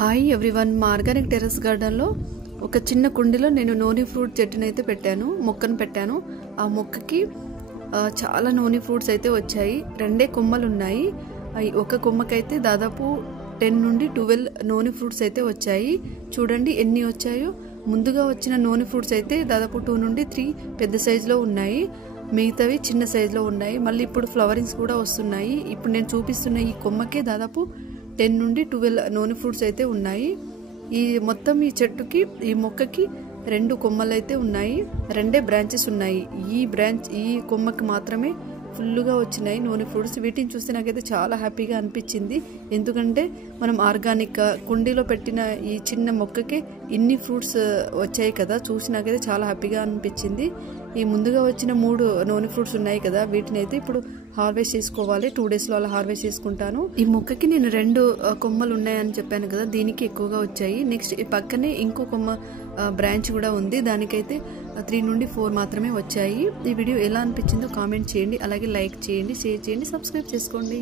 Hi everyone, మా organic terrace గార్డెన్లో ఒక చిన్న కుండీలో నేను నోని ఫ్రూట్ చెట్టుని అయితే మొక్కను పెట్టాను. ఆ మొక్కకి చాలా నోని ఫ్రూట్స్ అయితే వచ్చాయి. 2 కొమ్మలు ఉన్నాయి. ఒక కొమ్మకైతే దాదాపు 10 నుండి 12 నోని ఫ్రూట్స్ అయితే వచ్చాయి. చూడండి ఎన్ని వచ్చాయో. ముందుగా వచ్చిన నోని ఫ్రూట్స్ అయితే దాదాపు 2 నుండి 3 పెద్ద సైజులో ఉన్నాయి, మిగతావి చిన్న సైజులో ఉన్నాయి. మళ్ళీ ఇప్పుడు ఫ్లవరింగ్స్ కూడా వస్తున్నాయి. ఇప్పుడు నేను చూపిస్తున్న ఈ కొమ్మకే దాదాపు 10 నుండి 12 నోని ఫ్రూట్స్ అయితే ఉన్నాయి. ఈ మొత్తం ఈ చెట్టుకి ఈ మొక్కకి 2 కొమ్మలు అయితే ఉన్నాయి, 2 బ్రాంచెస్ ఉన్నాయి. ఈ కొమ్మకి మాత్రమే ఫుల్గా వచ్చినాయి నోని ఫ్రూట్స్. వీటిని చూస్తే నాకైతే చాలా హ్యాపీగా అనిపించింది. ఎందుకంటే మనం ఆర్గానిక్ కుండీలో పెట్టిన ఈ చిన్న మొక్కకే ఇన్ని ఫ్రూట్స్ వచ్చాయి కదా, చూసి నాకైతే చాలా హ్యాపీగా అనిపించింది. ఈ ముందుగా వచ్చిన 3 నోని ఫ్రూట్స్ ఉన్నాయి కదా, వీటిని అయితే ఇప్పుడు హార్వెస్ట్ చేసుకోవాలి. 2 డేస్లో అలా హార్వెస్ట్ చేసుకుంటాను. ఈ మొక్కకి నేను 2 కొమ్మలు ఉన్నాయని చెప్పాను కదా, దీనికి ఎక్కువగా వచ్చాయి. నెక్స్ట్ ఈ పక్కనే ఇంకో కొమ్మ బ్రాంచ్ కూడా ఉంది, దానికైతే 3 నుండి 4 మాత్రమే వచ్చాయి. ఈ వీడియో ఎలా అనిపించిందో కామెంట్ చేయండి, అలాగే లైక్ చేయండి, షేర్ చేయండి, సబ్స్క్రైబ్ చేసుకోండి.